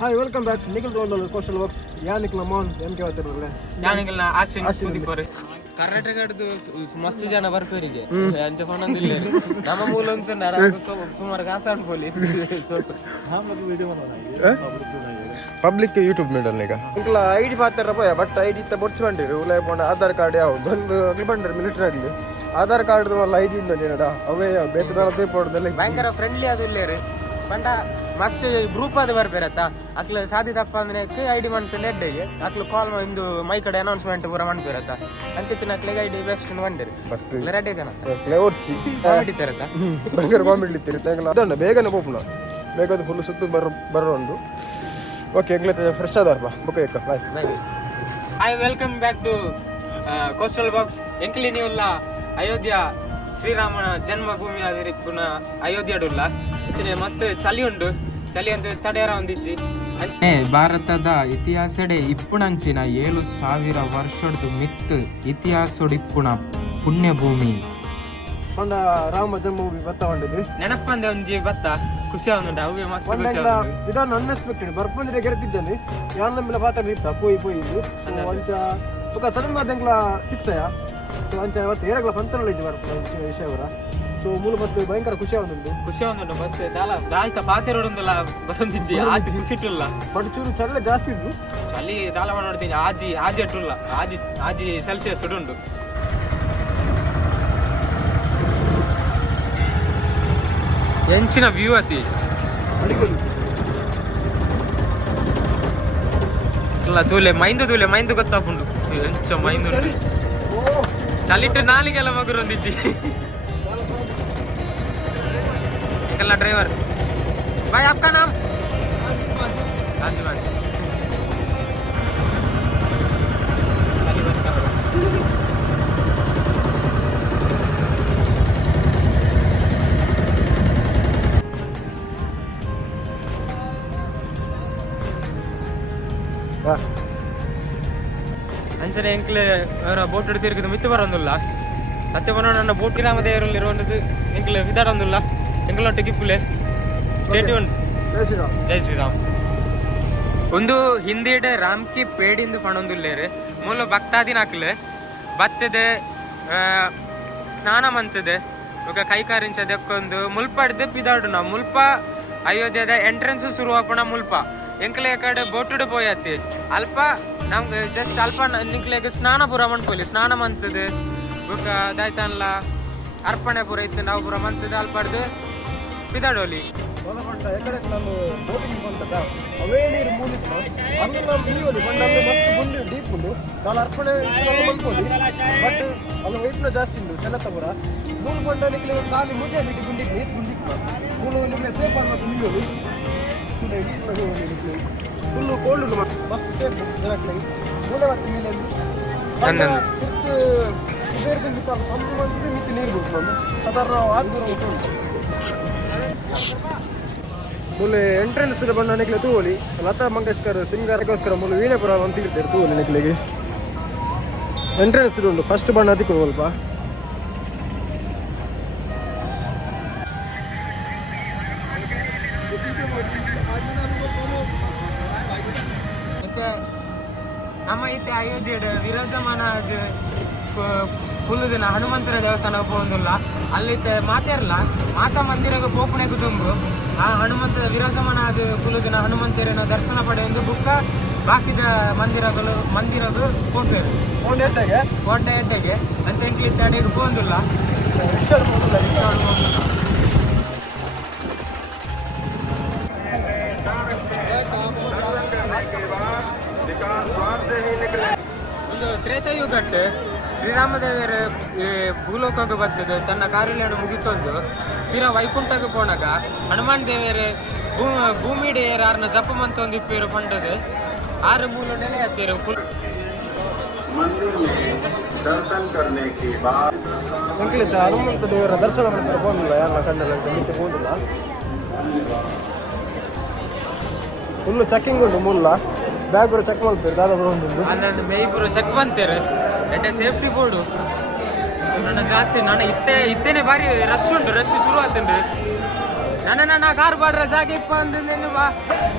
Hi welcome back Nikhil ತಗೊಂಡಲ್ಲ coastal works ಯಾ ನಿಖಿಲ್ ಅಮ್ಮನ್ ಏನ್ ಕೇಳ್ತಿರಲ್ಲ ಯಾ ನಿಖಿಲ್ ಆಶಿನ್ ಕುದಿಪೋರೆ ಕರ್ನಾಟಕದ್ದು ಮಸ್ತ್ ಜನ ಬರ್ಕೋರಿಗೆ ಅಂಚ ಫೋನಂದಿಲ್ಲ ನಮ್ಮ ಮೂಲ ಅಂತ ಸುಮಾರು ಕಾಸ ಅನ್ಕೋಲಿ ಪಬ್ಲಿಕ್ ಯೂಟ್ಯೂಬ್ ಮಿಡಲ್ ಈಗ ಇಂಕ್ಲ ಐಡಿ ಪಾತ್ರ ಪೋಯ ಬಟ್ ಐಡಿ ಇತ್ತ ಬೊಡ್ಚು ಬಂದಿರು ಉಲೈ ಪೋಂಡ ಆಧಾರ್ ಕಾರ್ಡ್ ಯಾವ ಬಂದು ಅಗ್ಲಿ ಬಂಡ್ರಿ ಮಿಲಿಟರಿ ಆಗಲಿ ಆಧಾರ್ ಕಾರ್ಡ್ ವಲ್ಲ ಐಡಿ ಇಲ್ಲ ನೀನಡ ಅವೇ ಬೇಕದಲ್ಲದೆ ಪೋಡ್ದಲ್ಲಿ ಭಯಂಕರ ಫ್ರೆಂಡ್ಲಿ ಅದು ಇಲ್ಲೇರಿ ಪಂಡ ಮಸ್ತ್ ಗ್ರೂಪ್ ಅದು ಬರ್ಬೇರತ್ತ ಅಕ್ಲ ಸಾಧಿದಪ್ಪ ಅಂದ್ರೆ ಐಡಿ ಮಾಡ್ತೇನೆ ಎಡ್ಡೆಗೆ ಅಕ್ಲು ಕಾಲ್ ಇಂದು ಮೈ ಕಡೆ ಅನೌನ್ಸ್ಮೆಂಟ್ ಪೂರ ಮಾಡ್ಬೇರತ್ತ ಅಂಚಿತ್ತಿನ ಅಕ್ಲೆಗೆ ಐಡಿ ಬೆಸ್ಟ್ ಬಂದಿರಿ ರೆಡ್ಡಿ ಜನ ಓಡ್ಚಿ ಹಿಡಿತಾರತ್ತ ಭಯಂಕರ ಕಾಮಿಡಿ ಇರ್ತಿರುತ್ತೆ ಅದೊಂದು ಬೇಗನೆ ಪೋಪುನ ಬೇಗದ ಫುಲ್ ಸುತ್ತು ಬರೋಂಡು ಓಕೆ ಎಂಗ್ಲೈತೆ ಫ್ರೆಶ್ ಆದಾರಪ್ಪ ಬುಕ್ ಏಕ bye hi welcome back to coastal box ಎಂಕ್ಲಿ ನೀವುಲ್ಲ ಅಯೋಧ್ಯ ಶ್ರೀರಾಮನ ಜನ್ಮಭೂಮಿ ಆದಿರಿಪ್ಪುನ ಅಯೋಧ್ಯಡುಲ್ಲ ಇತ್ತಿನ ಮಸ್ತ್ ಚಳಿ ಉಂಡು ಚಳಿ ಅಂತ ತಡೆಯರ ಒಂದಿಜ್ಜಿ ಭಾರತದ ಇತಿಹಾಸಡೆ ಇಪ್ಪುಣಂಚಿನ 7,000 ವರ್ಷದ್ದು ಮಿತ್ ಇತಿಹಾಸಡಿಪ್ಪುಣ ಪುಣ್ಯ ಭೂಮಿ ಪಂಡ ರಾಮ ಜನ್ಮಭೂಮಿ ಬತ್ತ ಹೊಂಡಿದ್ದು ನೆನಪಂದೆ ಒಂಜಿ ಬತ್ತ ಖುಷಿ ಆಗುಂಡು ಅವೇ ಮಸ್ತ್ ಖುಷಿ ಇದನ್ನು ಅನ್ಎಕ್ಸ್ಪೆಕ್ಟೆಡ್ ಬರ್ಪಂದ್ರೆ ಗೆರತಿದ್ದಾನೆ ಯಾರು ನಮ್ಮೆಲ್ಲ ಮಾತಾಡಿರ್ತಾ ಪೋಯಿ ಅಂಚ ఒక సడన్ అదంక్ల ఫిక్స్ అయ్యా సో అంచ ಇವತ್ತು ಏರಗ್ಲ ಪಂತನಲ್ಲ ಇದ್ದು ಬರ್ಪುನ ವಿಷಯ ಅವರ ಸೊ ಮೂಲ ಮತ್ತೆ ಭಯಂಕರ ಖುಷಿ ಆಗುಂಡು ಬಸ್ ದಾಯ್ತ ಪಾತೆರೋಡೊಂದಲ್ಲ ಬರಂದಿಜ್ಜಿ ಆದಿ ಖುಷಿಟ್ಟುಲ್ಲ ಬಟ್ ಚೂರು ಚಳಿ ಜಾಸ್ತಿ ಉಂಟು ಚಳಿ ದಾಲ ನೋಡ್ತೀನಿ ಆಜಿ ಅಟ್ಟುಲ್ಲ ಆಜಿ ಸೆಲ್ಸಿಯಸ್ ಉಂಟು ಎಂಚಿನ ವ್ಯೂ ಅತಿ ಇಲ್ಲ ತೂಲೆ ಮೈಂದು ಗೊತ್ತಾಪುಂಡು ಎಂಚ ಮೈಂದು ಚಲಿಟ್ಟು ನಾಲಿಗೆಲ್ಲ ಮಗುರೊಂದಿಜ್ಜಿ ಎಲ್ಲ ಡ್ರೈವರ್ ಬಾಯ್ आपका नाम राजमान ಅಂಚನೆ ಎಂಕ್ಲೆ ಅವರ ಬೋಟ್ ಹಿಡಿದಿರುವುದು ಮಿತ್ತು ಬರೋದಿಲ್ಲ ಸತ್ಯವನ ನನ್ನ ಬೋಟ್ ಗ್ರಾಮದೇವರಲ್ಲಿರುವಂಥದ್ದು ಎಂಕ್ಲೆ ವಿದಾರೊಂದಿಲ್ಲ ಎಂಗಳೊಟ್ಟಿಗೆ ಇಪ್ಪುಲೆ ಜೈ ಶ್ರೀರಾಮ್ ಒಂದು ಹಿಂದಿಡೆ ರಾಮ್ಕಿ ಪೇಡಿಂದು ಪಣೊಂದುಲ್ಲೇರು ಮೂಲ ಭಕ್ತಾದಿನ ಹಾಕ್ಲೆ ಬತ್ತದೆ ಸ್ನಾನ ಮಂತದೆ ಈಗ ಕೈಕಾರಿಂಚದಕ್ಕೊಂದು ಮುಲ್ಪ ಹಿಡ್ದು ಪಿದಾಡು ನಾವು ಮುಲ್ಪ ಅಯೋಧ್ಯದ ಎಂಟ್ರೆನ್ಸ್ ಶುರುವಾಪಣ ಮುಲ್ಪ ಎಂಕ್ಲೆ ಕಡೆ ಬೋಟುಡು ಪೋಯತ್ತಿ ಅಲ್ಪ ನಮ್ಗೆ ಜಸ್ಟ್ ಅಲ್ಪ ನಿಂಕ್ಲೆಗೆ ಸ್ನಾನ ಪೂರ ಮಾಡ್ಕೊಳ್ಳಿ ಸ್ನಾನ ಮಂತದೆ ಬುಕ್ಕ ದಾಯ್ತಲ್ಲ ಅರ್ಪಣೆ ಪೂರ ಇತ್ತು ನಾವು ಪೂರ ಮಂತದೆ ಅಲ್ಪ ಹಿಡ್ದು ಪಿದಾಡೋಲಿ ಎಕಡೆ ನಾನು ಬೋಟಿಂಗ್ ಬಂತದ ಅವೇ ನೀರು ಮೂಲಿತ್ತು ಅಲ್ಲಿ ನಾವು ನೀವಲ್ಲಿ ಬಂಡಲ್ಲಿ ಮತ್ತೆ ಮುಂದೆ ಡೀಪ್ ಉಂಡು ನಾನು ಅರ್ಪಣೆ ಮಾಡ್ಕೊಳ್ಳಿ ಬಟ್ ಅಲ್ಲಿ ವೈಟ್ನ ಜಾಸ್ತಿ ಉಂಟು ಸೆಲೆತ ಪೂರ ಮೂರು ಬಂಡಲಿಕ್ಕೆ ಖಾಲಿ ಮುಜೆ ಬಿಟ್ಟು ಗುಂಡಿಗೆ ನೀರು ಗುಂಡಿಕ್ಕೆ ಮೂರು ಗುಂಡಿಗೆ ಸೇಫ್ ಆಗಿ ಮತ್ತು ನೀರು ಫುಲ್ಲು ಕೋಲ್ಡ್ ಉಂಟು ಮಸ್ತ್ ಸೇಫ್ ಜನಕ್ಕೆ ಮೂಲೆ ಮತ್ತು ಮೇಲೆ ಬೇರೆ ಸಂಬು ಬಂದಿದ್ದು ಮಿತ್ತು ನೀರು ಬಿಡ್ತು ಅದರ ಆದ ದೂರ ಉಂಟು ಮೂಲೆ ಎಂಟ್ರೆನ್ಸ್ ಬಣ್ಣ ನಿಕ್ಲೆ ತೂವಲಿ ಲತಾ ಮಂಗೇಶ್ಕರ್ ಸಿಂಗರ್ಗೋಸ್ಕರ ಮೂಲ ವೀಣೆಪುರ ಅಂತ ಇರ್ತಾರೆ ತೂವಲಿ ನಿಕ್ಲೆಗೆ ಎಂಟ್ರೆನ್ಸ್ ಉಂಟು ಫಸ್ಟ್ ಬಣ್ಣ ಅದಕ್ಕೆ ಸ್ವಲ್ಪ ನಮ್ಮ ಇತ್ತೆ ಅಯೋಧ್ಯೆ ವಿರಾಜಮಾನ ಫುಲ್ಲು ದಿನ ಹನುಮಂತರ ದೇವಸ್ಥಾನ ಹೋಗೋದಿಲ್ಲ ಅಲ್ಲಿ ಮಾತೇರಲ್ಲ ಮಾತಾ ಮಂದಿರಗ ಪೋಪಣೆಗೂ ತುಂಬು ಆ ಹನುಮಂತ ವಿರಾಜಮಾನ ಅದು ಫುಲ್ಲು ದಿನ ಹನುಮಂತರಿನ ದರ್ಶನ ಪಡೆಯೊಂದು ಬುಕ್ಕ ಬಾಕಿದ ಮಂದಿರಗಳು ಹೋಗ್ತೇವೆ ಕೋಟೆ ಎಡ್ಡೆಗೆ ಅಂಚೆಂಕ್ಲಿದ್ದ ಅಡೆಗೆ ಹೋಗೋದಿಲ್ಲ ಒಂದು ತ್ರೇತಾಯುಗಟ್ಟು ಶ್ರೀರಾಮದೇವರ ಭೂಲೋಕಕ್ಕೆ ಬರ್ತದೆ ತನ್ನ ಕಾರ್ಯವನ್ನು ಮುಗಿಸೊಂದು ತೀರ ವೈಕುಂಠಕ್ಕೆ ಪೋನಾಗ ಹನುಮಾನ್ ದೇವರ ಭೂಮಿಡೆಯರ ಆರ್ನ ಜಪ ಮಂತ ಒಂದು ಇಪ್ಪೇರು ಪಂಡದು 6 ಮೂಲ ನೆಲೆ ಹತ್ತಿರ ಅಂಕಲಿದ್ದ ಹನುಮಂತ ದೇವರ ದರ್ಶನ ಮಾಡ್ತಾರೆ ಹೋಗಿಲ್ಲ ಯಾರನ್ನ ಕಂಡಲ್ಲ ನಿಂತು ಹೋಗಿಲ್ಲ ಫುಲ್ಲು ಚೆಕ್ಕಿಂಗ್ ಉಂಟು ಮೂಲ ಬ್ಯಾಗ್ ಪೂರ ಚೆಕ್ ಮಾಡ್ತಾರೆ ದಾದಾಪುರ ಉಂಟು ಅಂದಂದು ಮೇಯ್ ಪೂರ ಚೆಕ್ ಬಂತೇರೆ ಎಡ್ಡೆ ಸೇಫ್ಟಿ ಬೋರ್ಡು ನನ್ನ ಜಾಸ್ತಿ ನಾನು ಇತ್ತೇನೆ ಭಾರಿ ರಶ್ ಉಂಟು ರಶ್ ಶುರು ಆತುಂಡು ನನ್ನ ಕಾರ್ ಬಾಡ್ರ ಜಾಗ ಇಪ್ಪ ಅಂದೇನು ಬಾ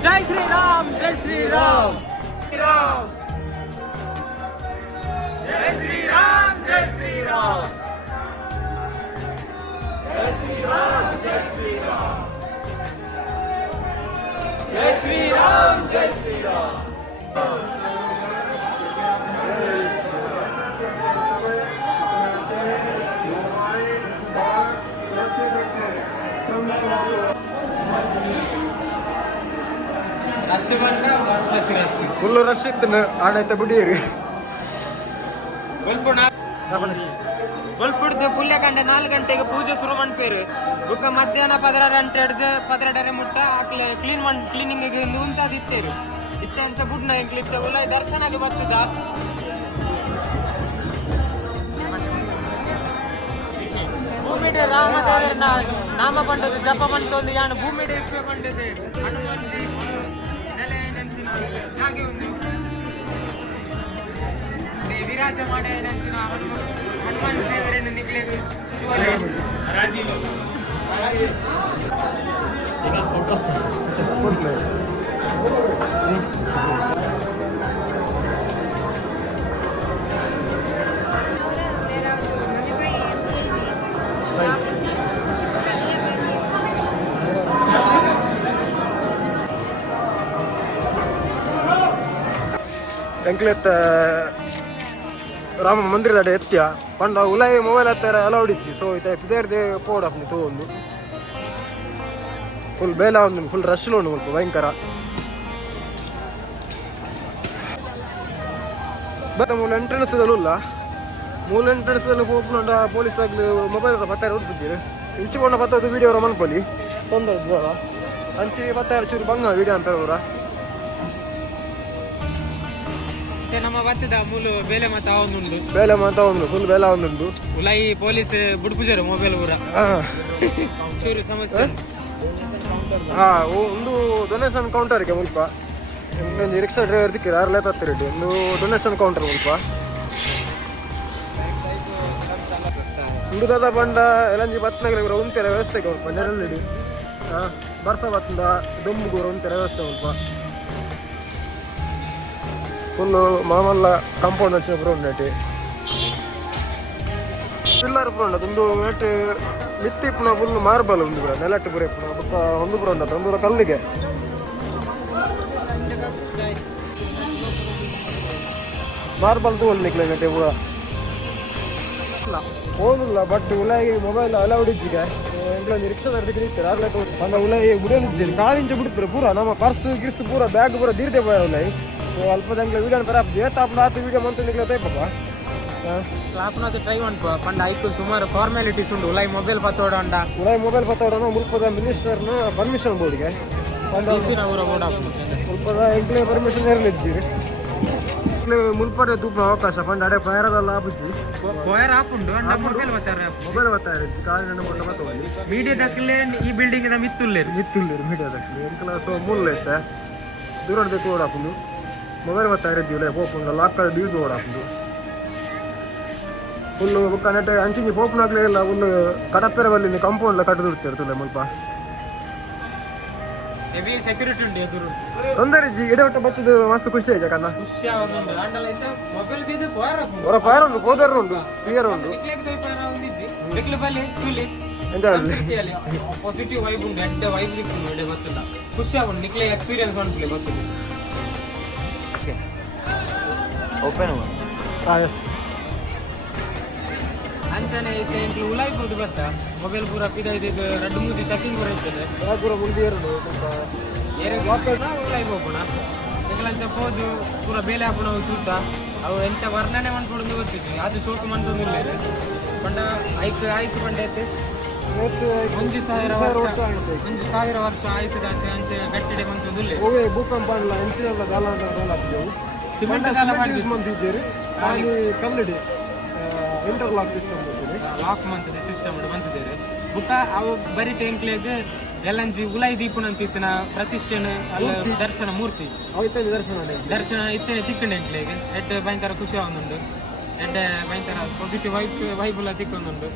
ಜೈ ಶ್ರೀರಾಮ್ ಜೈ ಶ್ರೀರಾಮ್ ಶ್ರೀರಾಮ್ ಜೈ ಶ್ರೀರಾಮ್ ಜೈ ಶ್ರೀರಾಮ್ ಜೈ ಶ್ರೀರಾಮ್ ಜೈ ಶ್ರೀರಾಮ್ ಜೈ ಶ್ರೀರಾಮ್ ಜೈ ಶ್ರೀರಾಮ್ ಫುಲ್ ರಶ್ ಇತ್ತು ಆಡೈತೆ ಬಿಡಿಯರಿ ಬಲ್ಪುಡ್ದು ಪುಲ್ಯ ಕಂಡೆ 4 ಗಂಟೆಗೆ ಪೂಜೆ ಶುರು ಮಾಡ್ಪೇರು ಬುಕ್ಕ ಮಧ್ಯಾಹ್ನ 12 ಗಂಟೆ ಹಿಡ್ದು 12 ಮುಟ್ಟ ಆಕ್ಲೆ ಕ್ಲೀನಿಂಗ್ ಉಂತಾದ ಇತ್ತೇರು ಇತ್ತೆ ಅಂಚ ಬುಡ್ನ ಎಂಕ್ಲಿತ್ತ ಉಲ್ಲ ದರ್ಶನಕ್ಕೆ ಬರ್ತದ ಭೂಮಿಡೆ ರಾಮದೇವರ ನಾಮ ಪಂಡದು ಜಪ ಮಂಟೊಂದು ಯಾನು ಭೂಮಿಡೆ ಇಪ್ಪೆ ಪಂಡದೆ ಹನುಮಂತಿ ನೆಲೆ ನೆಂಚಿನ ಹಾಗೆ ಒಂದು ವಿರಾಜ ಮಾಡೆ ನೆಂಚಿನ ಹನುಮಾನ್ ದೇವರನ್ನು ನಿಗ್ಲೆದು ಎಂಕ್ಲೆತ್ತ ರಾಮ ಮಂದಿರದ ಎತ್ಯ ಪಂಡ ಉಲಾಯಿ ಮೊಬೈಲ್ ಹತ್ತಾರ ಅಲೌಡ್ ಇಚ್ಚಿ ಸೊ ಇತ್ತೆ ಪಿದೇರ್ದೆ ಪೋಡಪ್ನಿ ತಗೊಂಡು ಫುಲ್ ಬೇಲ ಒಂದು ಫುಲ್ ರಶ್ ಉಂಡು ಸ್ವಲ್ಪ ಭಯಂಕರ ಬತ್ತ ಮೂಲ ಎಂಟ್ರೆನ್ಸ್ದಲ್ಲ ಮೂಲ ಎಂಟ್ರೆನ್ಸ್ದಲ್ಲಿ ಹೋಗ್ಕೊಂಡ ಪೊಲೀಸ್ ಆಗ್ಲಿ ಮೊಬೈಲ್ ಪತ್ತಾರ ಹೊಡ್ತಿದ್ದೀರಿ ಇಂಚಿಕೊಂಡ ಪತ್ತದು ವೀಡಿಯೋ ಅವರ ಮನ್ಪಲ್ಲಿ ತೊಂದರೆ ಜ್ವರ ಅಂಚಿ ಪತ್ತಾರು ಚೂರು ಬಂಗ ವೀಡಿಯೋ ಅಂತ ಅವರ ನಮ್ಮ ಬತ್ತದ ಮೂಲು ಬೇಲೆ ಮಾತ ಒಂದುಂಡು ಬೇಲೆ ಮಾತ ಒಂದು ಫುಲ್ ಬೇಲ ಒಂದುಂಡು ಉಲಾಯಿ ಪೊಲೀಸ್ ಬುಡ್ಪುಜರು ಮೊಬೈಲ್ ಊರ ಚೂರು ಸಮಸ್ಯೆ ಒಂದು ಡೊನೇಷನ್ ಕೌಂಟರ್ಗೆ ಮುಲ್ಪ ಒಂದು ರಿಕ್ಷಾ ಡ್ರೈವರ್ ದಿಕ್ಕಿರ ಅರ್ಲೆ ತತ್ತಿರಡ್ಡಿ ಒಂದು ಡೊನೇಷನ್ ಕೌಂಟರ್ ಮುಲ್ಪ ಒಂದು ದಾದ ಬಂಡ ಎಲ್ಲಂಜಿ ಬತ್ನಾಗ ಒಂಥರ ವ್ಯವಸ್ಥೆಗೆ ಮುಲ್ಪ ನೆರಳಿಡಿ ಬರ್ಸ ಬತ್ತಂದ ದೊಂಬುಗೂರ ಒಂಥರ ವ್ಯವಸ್ಥೆ ಮುಲ್ಪ ಫುಲ್ಲು ಮಾಮಲ್ಲ ಕಾಂಪೌಂಡ್ ಹಚ್ಚಿನ ಪುರ ಉಂಡಟಿ ಪಿಲ್ಲರ್ ಪುರ ಉಂಡ ಒಂದು ಮೇಟ್ ಮಿತ್ತಿ ಪುನ ಫುಲ್ ಮಾರ್ಬಲ್ ಒಂದು ಪುರ ನೆಲಟ್ಟು ಪುರ ಪುನ ಬುಕ್ಕ ಒಂದು ಪುರ ಉಂಡ ಒಂದು ಕಲ್ಲಿಗೆ ಮಾರ್ಬಲ್ ತಗೊಂಡು ನಿಕ್ಲೆ ನೆಟ್ಟೆ ಪುರ ಹೋಗಿಲ್ಲ ಬಟ್ ಉಲಾಯಿ ಮೊಬೈಲ್ ಅಲೌಡ್ ಇದ್ದಿಗೆ ಎಂಟ್ಲೊಂದು ರಿಕ್ಷಾದ ನಿಂತಾರೆ ಆಗ್ಲೇ ತಗೊಂಡು ಅಂದ ಉಲಾಯಿ ಬಿಡೋದಿದ್ದೇನೆ ಕಾಲಿಂಚ ಬಿಡ್ತಾರೆ ಪೂರ ನಮ್ಮ ಪರ್ಸ್ ಗಿರ್ಸ್ ಪೂರ ಬ್ಯಾಗ್ ಪೂರ ದೀರ್ತೆ ಪೋಯ ಉಲಾಯಿ ಅಲ್ಪ ದಂಗ್ಲ ವೀಡಿಯೋ ಪರ ಬೇತಾಪ್ನ ಆತು ವೀಡಿಯೋ ಮಂತ್ ನಿಕ್ಲೆ ತೈಪಪ್ಪ ಕ್ಲಾಪ್ನಾಗ ಟ್ರೈ ಮಾಡ್ಪ ಪಂಡ ಆಯ್ತು ಸುಮಾರು ಫಾರ್ಮಾಲಿಟೀಸ್ ಉಂಡು ಉಲಾಯಿ ಮೊಬೈಲ್ ಪತ್ತೋಡ ಉಂಡ ಉಲಾಯಿ ಮೊಬೈಲ್ ಪತ್ತೋಡ ಮುಲ್ಪದ ಮಿನಿಸ್ಟರ್ನ ಪರ್ಮಿಷನ್ ಬೋರ್ಡ್ಗೆ ಮುಲ್ಪದ ಎಂಕ್ಲೆ ಪರ್ಮಿಷನ್ ಇರಲಿದ್ದೀರಿ ಮುಲ್ಪದ ತೂಪ ಅವಕಾಶ ಪಂಡ ಅಡೆ ಫೈರದಲ್ಲ ಆಪುಜಿ ಫೈರ್ ಆಪುಂಡು ಅಂಡ ಮೊಬೈಲ್ ಬತ್ತಾರ ಕಾಲಿನ ಮೊಟ್ಟ ಬತ್ತವಲ್ಲಿ ಮೀಡಿಯಾದಕ್ಲೆ ಈ ಬಿಲ್ಡಿಂಗ್ ಮಿತ್ತುಲ್ಲೇರು ಮೀಡಿಯಾದಲ್ಲಿ ಎಂಕ್ಲ ಸೊ ಮೂಲ ಐತೆ ದೂರ ಓಡಾಪುಂಡು ಮೊಬೈಲ್ ಬತ್ತಾರಿದ್ದೀವಿ ಪೋಪುಂಡು ಲಾಕ್ ಬೀಳ್ದು ಓಡಾಪುಂಡು ಫುಲ್ಲು ಬುಕ್ಕ ನೆಟ್ಟೆ ಅಂಚಿಂಜಿ ಪೋಪುನಾಗ್ಲೇ ಇಲ್ಲ ಫುಲ್ಲು ಕಡಪೆರ ಬಲ್ಲಿ ಕಾಂಪೌಂಡ್ಲ ಕಟ್ಟದಿರ್ತಿರ್ತದೆ ಸ್ವಲ್ಪ ಹೆವಿ ಸೆಕ್ಯೂರಿಟಿ ಉಂಟು ಎದುರು ತೊಂದರೆ ಎಡವಟ್ಟ ಬತ್ತದು ಮಸ್ತ್ ಖುಷಿ ಆಯ್ತು ಕಣ್ಣ ಖುಷಿ ಆಗುಂಡು ಅಂಡಲ ಇಂತ ಮೊಬೈಲ್ ದಿದ್ದು ಹೊರ ಫೈರ್ ಉಂಟು ಕೋದರ್ ಉಂಟು ಕ್ಲಿಯರ್ ಉಂಟು ಬೆಕ್ಲು ಬಲ್ಲಿ ತುಲಿ ಪಾಸಿಟಿವ್ ವೈಬ್ ಉಂಟು ಎಡ್ಡ ವೈಬ್ ದಿಕ್ಕು ಎಡೆ ಬರ್ತದ ಖುಷಿ ಆಗುಂಡು ನಿಕ್ಲೆ ಎಕ್ಸ್ಪೀರಿಯನ್ಸ್ ಮಾಡ್ಕೊಳ್ಳಿ ಬರ್ತದೆ ಓಪನ್ ಎಸ್ ಅಂಚನೆ ಐತೆ ಎಂಟ್ಲು ಉಲಾಯಿ ಬೋದು ಬತ್ತ ಮೊಬೈಲ್ ಪೂರ ಪಿದೈದು ರಡ್ಡು ಮೂಜಿ ಚೆಕಿಂಗ್ ಪೂರ ಇರ್ತದೆ ಪೂರ ಮುಂದೆ ಎರಡು ಉಲಾಯಿ ಹೋಗೋಣ ಎಂಗ್ಲಂಚ ಹೋದು ಪೂರ ಬೇಲೆ ಹಾಕೋಣ ಸೂತ ಅವು ಎಂಚ ವರ್ಣನೆ ಮಾಡ್ಕೊಂಡು ಗೊತ್ತಿತ್ತು ಅದು ಸೋಕು ಮಂತೊಂದಿಲ್ಲ ಪಂಡ ಐಕ್ ಆಯ್ಸು ಪಂಡ ಐತೆ 1,000 ವರ್ಷ ಆಯ್ಸದ ಅಂಚೆ ಗಟ್ಟಿಡೆ ಮಂತೊಂದಿಲ್ಲ ಭೂಕಂಪ ಅಲ್ಲ ಎಂಚಿನ ದಾಲ ಸಿಮೆಂಟ್ ದಾಲ ಮಾಡಿದ್ದೀರಿ ಖಾಲಿ Kalladi interlock system lock ಮಂತದೆ system ಬಂತಿದ್ದೇವೆ ಬುಕ್ಕ ಅವು ಬರೀ ಟೆಂಕ್ಲೆಗ್ ಎಲ್ಲಂಜಿ ಉಲಾಯಿ ದೀಪುನಂಚಿತ್ತಿನ ಪ್ರತಿಷ್ಠೆನ ದರ್ಶನ ಮೂರ್ತಿ ದರ್ಶನ ಇತ್ತೇನೆ ತಿಕ್ಕಂಡು ಎಂಕ್ಲೆಗ್ ಎಡ್ಡೆ ಭಯಂಕರ ಖುಷಿ ಆಗುಂಡು ಎಡ್ಡೆ ಭಯಂಕರ ಪಾಸಿಟಿವ್ ವೈಬ್ ತಿಕ್ಕೊಂಡುಂಡು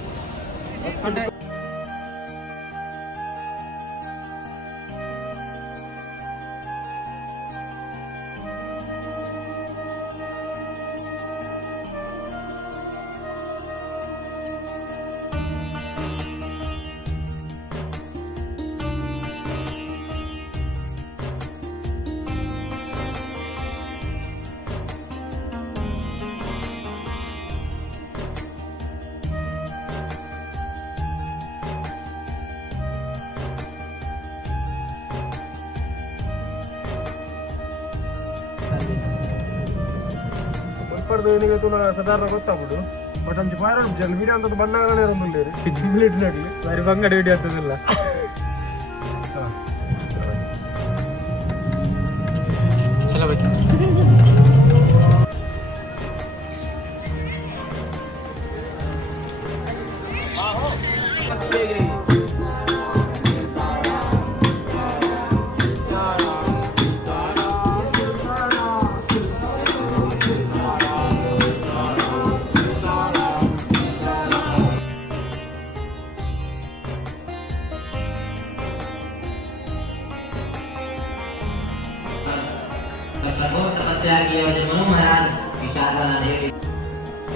ಮುಲ್ಪಡ್ದು ಏನಿಗೆ ತುನ ಸಾಧಾರಣ ಗೊತ್ತಾಗ್ಬಿಡು ಬಟ್ ಅಂಚೆ ಪಾರ ಜಲ್ ವೀಡಿಯೋ ಅಂತದ್ದು ಬಣ್ಣಗಳೇ ಇರೋದಿಲ್ಲ ಜಿಂಗ್ಲಿಟ್ನಾಗ್ಲಿ ಬಾರಿ ಬಂಗಡ ವಿಡಿಯೋ ಅಂತದಿಲ್ಲ ಚಲೋ ಬೈ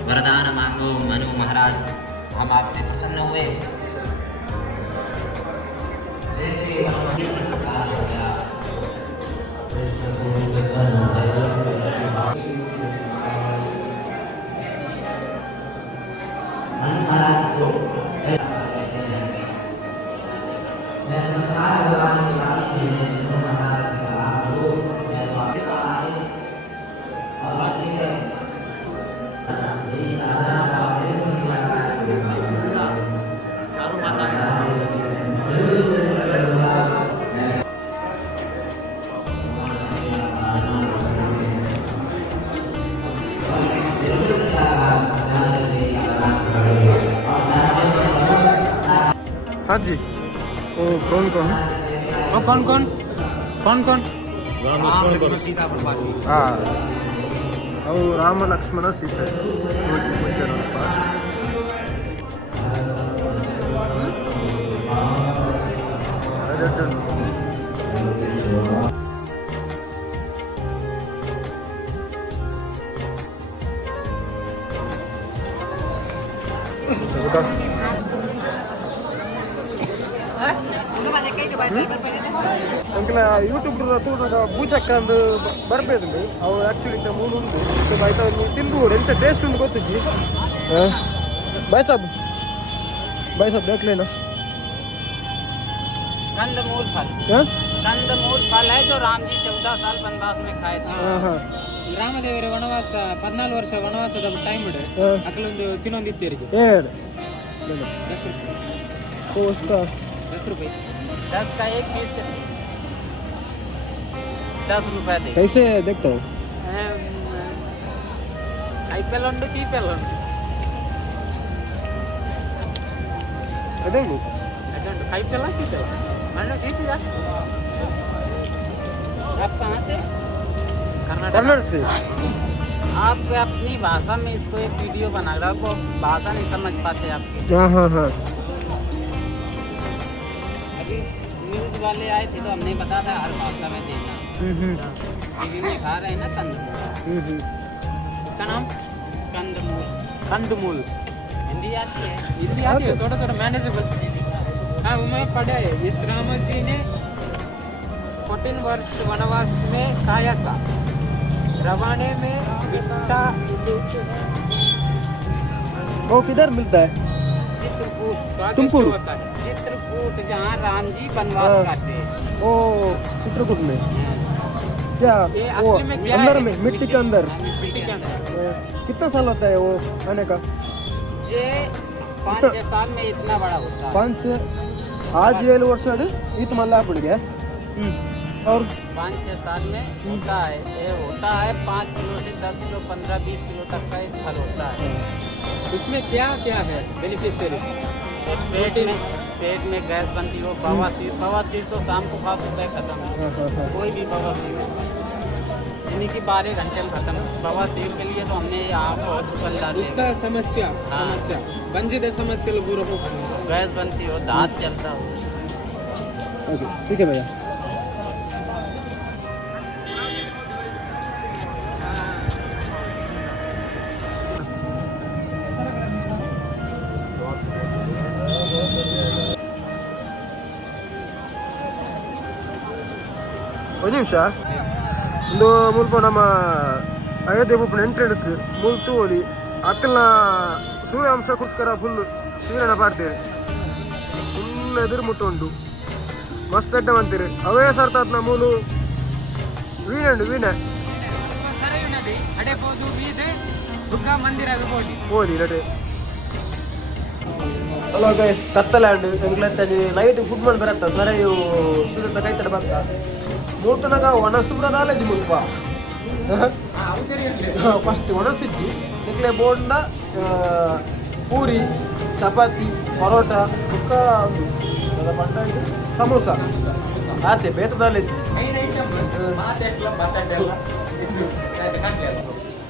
वरदान मांगो मनु महाराज, हम आपसे प्रसन्न हुए। हाँ जी वो कौन कौन ओ कौन कौन कौन कौन हाँ ಅವು ರಾಮ ಲಕ್ಷ್ಮಣ ಸೀತೆ ಅಂಕಲ ಯೂಟ್ಯೂಬ್ ತೂನಾಗ ಬೂಚಕ್ಕ ಅಂದು ಬರ್ಬೇದು ಅವು ಆ್ಯಕ್ಚುಲಿ ಮೂರು ಉಂಟು ಸೊ ಆಯ್ತಾ ನೀವು ತಿಂದು ಎಂತ ಟೇಸ್ಟ್ ಉಂಟು ಗೊತ್ತಿದ್ದಿ ಬಾಯ್ ಸಾಬ್ ಬೇಕಲೇನಾ कंदमूल फल हाँ कंदमूल फल है जो राम जी 14 साल वनवास में खाए थे हाँ ರಾಮದೇವರ ವನವಾಸ 14 ವರ್ಷ ವನವಾಸದ ಟೈಮ್ ಇಡೆ ಅಕಲೊಂದು ತಿನ್ನೊಂದಿತ್ತೀರಿಗೆ ಏಡ್ तो उसका 10 ರೂಪಾಯಿ 10 का एक पीस 10 रुपए दे कैसे देखता हूँ ఐపీఎల్ ఉండు టీపీఎల్ ఉండు अदेंगु అదండి ఐపీఎల్ టీపీఎల్ మనం టీపీఎల్ आप कहाँ से कर्नाटक से आप अपनी भाषा में इसको एक वीडियो बना रहा आपको भाषा नहीं समझ पाते आपके हाँ हाँ हाँ अभी न्यूज वाले आए थे तो हमने बताया था हर भाषा में देना टीवी में खा रहे हैं ना कंदमूल इसका नाम कंदमूल कंदमूल हिंदी आती है हिंदी आती है थोड़ा थोड़ा मैनेजेबल हाँ वो मैं पढ़ा है इस राम जी ने 14 वर्ष वनवास में खाया था रवाने में बिट्टा वो किधर मिलता है चित्रकूट तुमकुर चित्रकूट जहाँ राम जी वनवास हाँ। करते हैं वो चित्रकूट में क्या ये वो असली में क्या अंदर है? में मिट्टी के अंदर मिट्टी के अंदर कितना साल होता है वो आने का ये 5-6 साल में इतना बड़ा होता है 5 से आज 7 ವರ್ಷ इत मल्ला पड़ और 5-6 साल में होता है ये होता है 5 किलो से 10 किलो 15-20 किलो तक का एक फल होता है इसमें क्या क्या है बेनिफिशियरी पेट में गैस बनती हो बवासीर तो शाम को खा सकता है खत्म हाँ हाँ हाँ कोई भी बवासीर यानी कि 12 घंटे में खत्म बवासीर के लिए तो हमने यहाँ बहुत फल डाले उसका समस्या हाँ। समस्या ಬಂಜಿದ ಸಮಸ್ಯೆಗಳು ದೂರ ಹೋಗ್ತದೆ गैस बनती हो दांत चलता हो ओके ठीक है भैया ಒಂದು ನಿಮಿಷ ಒಂದು ಮುಲ್ಪ ನಮ್ಮ ಅಯೋಧ್ಯೆ ಮುಪ್ಪನ ಎಂಟ್ರೆಡಕ್ಕೆ ಮುಲ್ತು ಹೋಲಿ ಅಕ್ಕಲ್ನ ಸೂರ್ಯಾಂಶಕ್ಕೋಸ್ಕರ ಫುಲ್ ಸೂರ್ಯನ ಪಾಡ್ತೇವೆ ಫುಲ್ ಎದುರು ಮುಟ್ಟುಂಡು ಮಸ್ತ್ ಅಡ್ಡ ಬಂತೀರಿ ಅವೇ ಸರ್ತಾತ್ನ ಮೂಲು ವೀಣೆ ಬೋಡಿ ಅಡೆ ಹೋದು ಬೀದೆ ದುರ್ಗಾ ಮಂದಿರ ಬೋಡಿ ಓದಿ ನಡೆ ಹಲೋ ಗೈಸ್ ಕತ್ತಲ್ಯಾಂಡ್ ಎಂಗ್ಲತ್ತಲ್ಲಿ ನೈಟ್ ಫುಡ್ ಮಾಡಿ ಬರತ್ತ ಸರ ಇವು ಸುತ್ತ ಕೈತಡ ಬರ್ತಾ ಮೂಟನಾಗ ಒಣಸುಬ್ರ ನಾಲೆಜ್ ಮುಲ್ಪ ಫಸ್ಟ್ ಒಣಸಿಜ್ಜಿ ನಿಕ್ಲೆ ಬೋಂಡ ಪೂರಿ ಚಪಾತಿ ಪರೋಟ ಸುಕ್ಕ ಸಮೋಸ ಆಚೆ ಬೇತ ನಾಲೆಜ್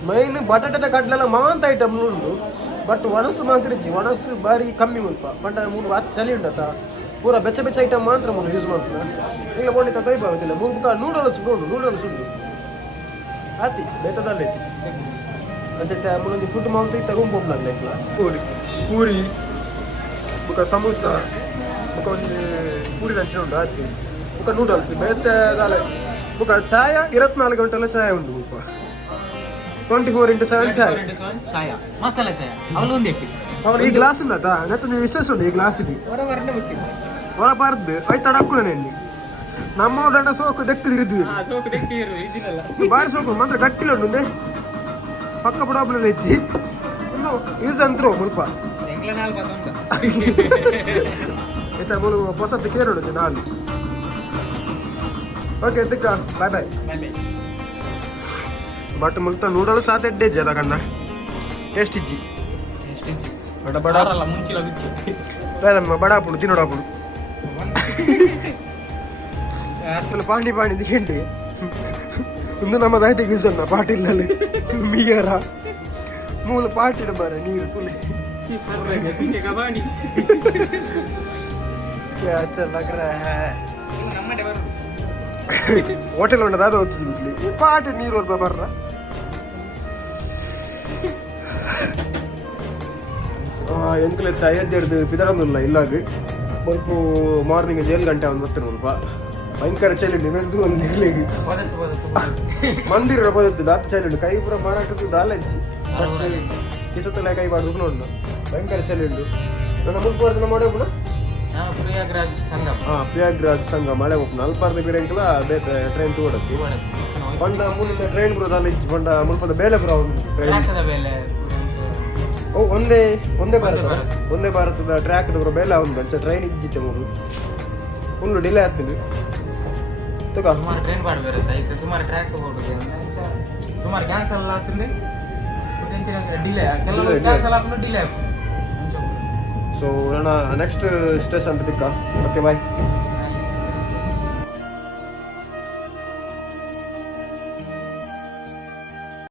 ಮೈನ್ ಬಟಾಟೆ ಕಡ್ಲೆಲ್ಲ ಮಾಂತ ಐಟಮ್ ಉಂಟು ಬಟ್ ಒಣಸು ಮಾತ್ರ ಇಜ್ಜಿ ಒಣಸು ಬಾರಿ ಕಮ್ಮಿ ಮುಲ್ಪ ಬಟ್ ಮೂರು ವಾಚ್ ಚಳಿ ಉಂಟತ್ತ ಪೂರ ಬೆಚ್ಚ ಬೆಚ್ಚ ಐಟಮ್ ಮಾತ್ರ ಮೂರು ಯೂಸ್ ಮಾಡ್ತಾರೆ ಈಗ ಬೋಂಡಿತ ಕೈ ಬಾಗುತ್ತಿಲ್ಲ ಮೂರು ನೂಡಲ್ಸ್ ಉಂಟು ನೂಡಲ್ಸ್ ಉಂಟು ಆತಿ ಬೇತದಲ್ಲಿ ಅಂಚೆ ಮುಂದೊಂದು ಫುಡ್ ಮಾಂತ ಇತ್ತ ರೂಮ್ ಹೋಗ್ಲಾಗ್ಲ ಪೂರಿ ಪೂರಿ ಬುಕ್ಕ ಸಮೋಸ ಬುಕ್ಕ ಒಂದು ಪೂರಿ ಲಂಚ ಉಂಟು ಆತಿ ಬುಕ್ಕ ನೂಡಲ್ಸ್ ಬೇತಾಲ ಬುಕ್ಕ ಚಾಯ 24 ಗಂಟೆಲ್ಲ ಚಾಯ ಉಂಟು ಬುಕ್ಕ 24x7 ಚಾಯ್ ಚಾಯ ಮಸಾಲ ಚಾಯ ಅವಳು ಒಂದು ಎಟ್ಟಿ ಅವನು ಈ ಗ್ಲಾಸ್ ಉಂಟಾ ನೆತ್ತ ನೀವು ವಿಶೇಷ ಉಂಟು ಈ ಗ್ಲಾಸ್ ಇದೆ ಹೊರ ಬಾರ್ದು ಆಯ್ತು ತಡಕ್ಕುಳ ನೆಲ್ಲಿ ನಮ್ಮ ದಂಡ ಸೋಕು ದೆಕ್ಕದಿರಿದ್ವಿ ಬಾರಿ ಸೋಕು ಮಾತ್ರ ಗಟ್ಟಿಲ್ಲ ಉಂಟು ಪಕ್ಕ ಪ್ರಾಬ್ಲಮ್ ಐತಿ ಇನ್ನು ಯೂಸ್ ಅಂತರು ಮುಲ್ಪ ಆಯ್ತಾ ಮುಳು ಹೊಸತ್ತು ಕೇರೋಡು ನಾನು ಓಕೆ ತಿಕ್ಕ ಬಾಯ್ ಬಾಯ್ ಬಟ್ ಮುಲ್ತ ನೂಡಲ್ ಸಾತ ಎಡ್ಡೆ ಇಜ್ಜಿ ಅದಕ್ಕಣ್ಣ ಟೇಸ್ಟ್ ಇಜ್ಜಿ ಬಡ ಬಡ ಬೇಡಮ್ಮ ಬಡಾಪುಡು ತಿನ್ನೋಡಾಪುಡು ಅಸಲು ಪಾಂಡಿ ಪಾಂಡಿ ದಿಕ್ಕಂಡಿ ಒಂದು ನಮ್ಮ ದಾಯ್ತಿಗೆ ಯೂಸ್ ಅನ್ನ ಪಾಟಿಲ್ಲಲ್ಲಿ ಮೀಯರ ಮೂಲ ಪಾಟಿಡ ಬಾರ ನೀರು ಕುಲಿ क्या अच्छा लग रहा है ಹೋಟೆಲ್ ಉಂಟದ ಅದು ಓದಿಸ್ಲಿ ಈ ಪಾಟಿ ನೀರು ಅಲ್ಪ ಬರ್ರ ಎಂಕ್ಲೆತ್ತ ಅಯೋಧ್ಯೆಡ್ದು ಪಿದರೊಂದಿಲ್ಲ ಇಲ್ಲಾಗ ಸ್ವಲ್ಪ ಮಾರ್ನಿಂಗ್ 7 ಗಂಟೆ ಒಂದು ಬರ್ತಾರೆ ಸ್ವಲ್ಪ ಭಯಂಕರ ಚಳಿ ನೆನೆದು ಒಂದು ನಿರ್ಲಿಗೆ ಮಂದಿರ ಬದದ್ದು ದಾತ ಚಳಿ ಉಂಟು ಕೈ ಪೂರ ಮಾರಾಟದ್ದು ದಾಲಜ್ಜಿ ಕಿಸತ್ತಲ್ಲ ಕೈ ಬಾಡು ನೋಡು ಭಯಂಕರ ಚಳಿ ಉಂಟು ನನ್ನ ಮುಲ್ಪುರದಿಂದ ಮಾಡೇ ಪುನಃ ಪ್ರಯಾಗ್ರಾಜ್ ಸಂಗಮ ಪ್ರಯಾಗ್ರಾಜ್ ಸಂಘ ಮಳೆ ಹೋಗ್ನ ಅಲ್ಪಾರ್ದ ಬಿರಂಕಲ ಬೇತೆ ಟ್ರೈನ್ ತೋಡತ್ತಿ ಬಂಡ ಮುನ್ನ ಟ್ರೈನ್ ಬರೋದಲ್ಲ ಇಜ್ಜಿ ಬಂಡ ಮುಲ್ಪದ ಬೇಲೆ ಬರೋ ಟ್ರೈನ್ ಓ ಒಂದೇ ಭಾರತದ ಟ್ರ್ಯಾಕ್ ಬರೋ ಬೇಲೆ ಅವನು ಬಂಚ ಟ್ರೈನ್ ಇಜ್ಜಿತ್ತೆ ಮೂರು ಫುಲ್ಲು ಡಿಲೇ ಆಗ್ತಿದ್ವಿ ತಗೋ ಸುಮಾರು ಟ್ರೈನ್ ಬಾಡ್ಬೇರೆ ಸುಮಾರು ಟ್ರ್ಯಾಕ್ ಹೋಗುದು ಸುಮಾರು ಕ್ಯಾನ್ಸಲ್ ಆಗ್ತದೆ ಡಿಲೇ ಕೆಲವು ಕ್ಯಾನ್ಸಲ್ ಆಗ್ತದೆ ಡಿಲೇ ಸೊ ನನ್ನ ನೆಕ್ಸ್ಟ್ ಸ್ಟೇಷನ್ ತಿಕ್ಕ ಓಕೆ ಬಾಯ್